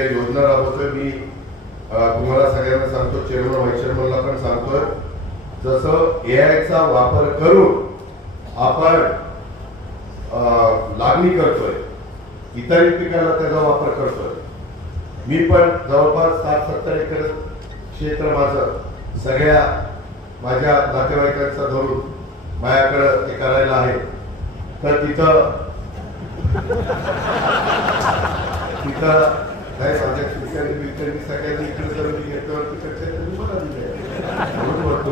वेगवेगळ्या योजना राबवतोय मी तुम्हाला सगळ्यांना सांगतो चेअरमन व्हाईस चेअरमनला पण सांगतोय जसं ए चा वापर करून आपण लागणी करतोय इतर पिकाला त्याचा वापर करतोय. मी पण जवळपास साठ सत्तर एकर क्षेत्र माझं सगळ्या माझ्या नातेवाईकांचा धरून माझ्याकडं ते करायला आहे. तर तिथं तिथं नाही माझ्या शिक्षकांनी बिलकांनी सगळ्यांनी इकडे जर मी घेतो तिकडचे त्यांनी मला दिले म्हणून म्हणतो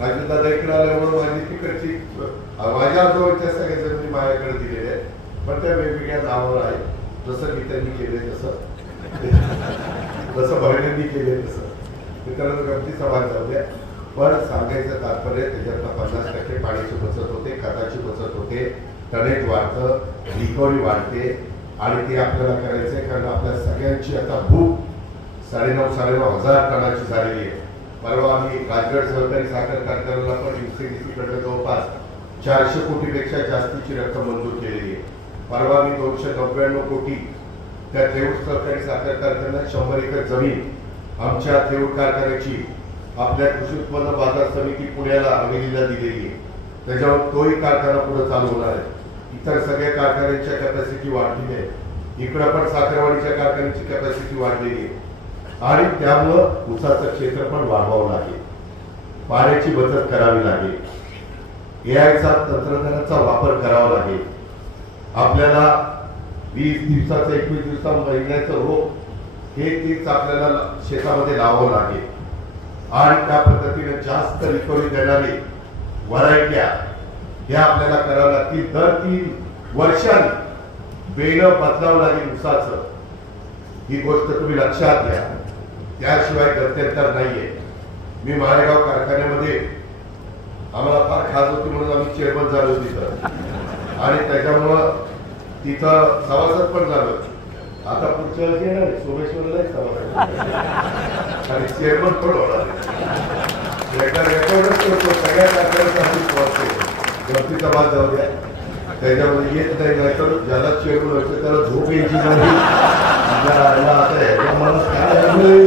राजूदादा इकडे आल्यामुळे माझी तिकडची माझ्या आजोबाच्या सगळ्या जमिनी माझ्याकडे दिलेल्या आहेत पण त्या वेगवेगळ्या नावावर आहेत जसं की त्यांनी केले तसं. जसं बहिणींनी केले तसं. मित्रांनो गमती सभा झाल्या पण सांगायचं तात्पर्य त्याच्यातनं पन्नास टक्के पाण्याची बचत होते खताची बचत होते. टनेज वाढतं रिकव्हरी वाढते. आणि ते आपल्याला करायचंय कारण आपल्या सगळ्यांची आता भूक साडेनऊ साडेनऊ हजार टनाची झालेली आहे. परवा आम्ही राजगड सहकारी साखर कारखान्याला पण युसीडीसीकडे जवळपास चारशे कोटीपेक्षा जास्तीची रक्कम मंजूर केलेली आहे. परवा मी दोनशे नव्याण्णव कोटी त्या थेऊर सहकारी साखर कारखान्यात शंभर एकर जमीन आमच्या थेऊर कारखान्याची आपल्या कृषी उत्पन्न बाजार समिती पुण्याला हवेलीला दिलेली आहे. त्याच्यावर तोही कारखाना पुढे चालू होणार आहे. इतर सगळ्या कारखान्यांच्या कॅपॅसिटी वाढलेली आहे. इकडं पण साखरवाडीच्या कारखान्याची कॅपॅसिटी वाढलेली आहे. आणि त्यामुळं ऊसाचं क्षेत्र पण वाढवावं लागेल. पाण्याची बचत करावी लागेल. एआयचा तंत्रज्ञानाचा वापर करावा लागेल. आपल्याला वीस दिवसाचं एकवीस दिवसा महिन्याचं रोप हे तेच आपल्याला शेतामध्ये लावावं लागेल. आणि त्या पद्धतीने जास्त रिकव्हरी देणारी व्हरायट्या ह्या आपल्याला करावं लागतील. दर तीन वर्षांनी बेणं बदलावं लागेल ऊसाचं ही गोष्ट तुम्ही लक्षात घ्या. त्याशिवाय गत्यंतर नाहीये. मी माळेगाव कारखान्यामध्ये आम्हाला फार खास होती म्हणून आम्ही चेअरमन झालो तिथं. आणि त्याच्यामुळं तिथं सभासद पण झालो. आता पुढच्या वेळेस येणार सोमेश्वरलाही सभासद आणि चेअरमन पण होणार आहे. रेकॉर्डच करतो सगळ्या कारखान्यासाठी गमतीचा भाग जाऊ द्या. त्याच्यामध्ये येत नाही नाहीतर ज्याला चेअरमन व्हायचं त्याला झोप यायची नाही. याला आता ह्याच्या मनात काय लागलंय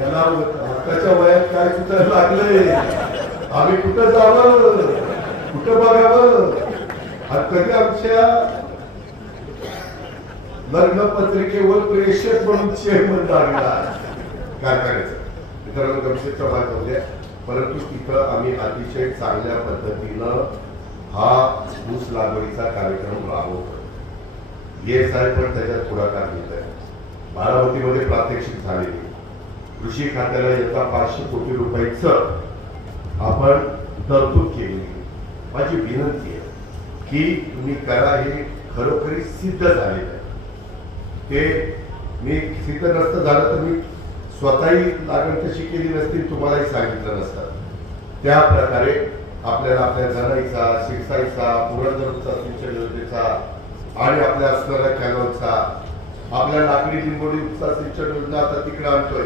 याला आताच्या वयात काय कुठं लागलंय? आम्ही कुठं जावं? कुठं बघावं? आणि कधी आमच्या लग्न पत्रिकेवर प्रेक्षक म्हणून चेअरमन लागला. काय करायचं? मित्रांनो गमतीचा भाग जाऊ द्या. परंतु तिथं आम्ही अतिशय चांगल्या पद्धतीनं हा ऊस लागवडीचा कार्यक्रम राबवतो ये साहेब पण त्याच्यात पुढाकार घेत आहे बारामतीमध्ये प्रात्यक्षिक झालेली. कृषी खात्याला याचा पाचशे कोटी रुपयाचं आपण तरतूद केलेली. माझी विनंती आहे की तुम्ही करा हे खरोखरी सिद्ध झालेलं आहे. ते मी सिद्ध नसतं झालं तर मी स्वतःही लागण तशी केली नसती तुम्हालाही सांगितलं नसतं. त्या प्रकारे आपल्याला आपल्या जनाईचा शिरसाईचा पुरंदरचा सिंचन योजनेचा आणि आपल्या असणाऱ्या कॅनलचा आपल्या लाकडी लिंबोडीचा सिंचन योजना आता तिकडे आणतोय.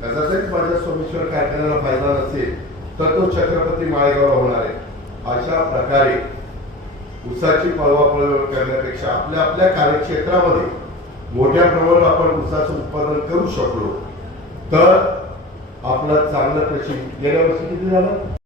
त्याचा जरी माझ्या सोमेश्वर कारखान्याला फायदा नसेल तर तो छत्रपती माळेगावला होणार आहे. अशा प्रकारे ऊसाची पळवापळ करण्यापेक्षा आपल्या आपल्या कार्यक्षेत्रामध्ये मोठ्या प्रमाणावर आपण ऊसाचं उत्पादन करू शकलो. तर आपलं चांगलं प्रशिक्षण गेल्या वर्षी किती झालं?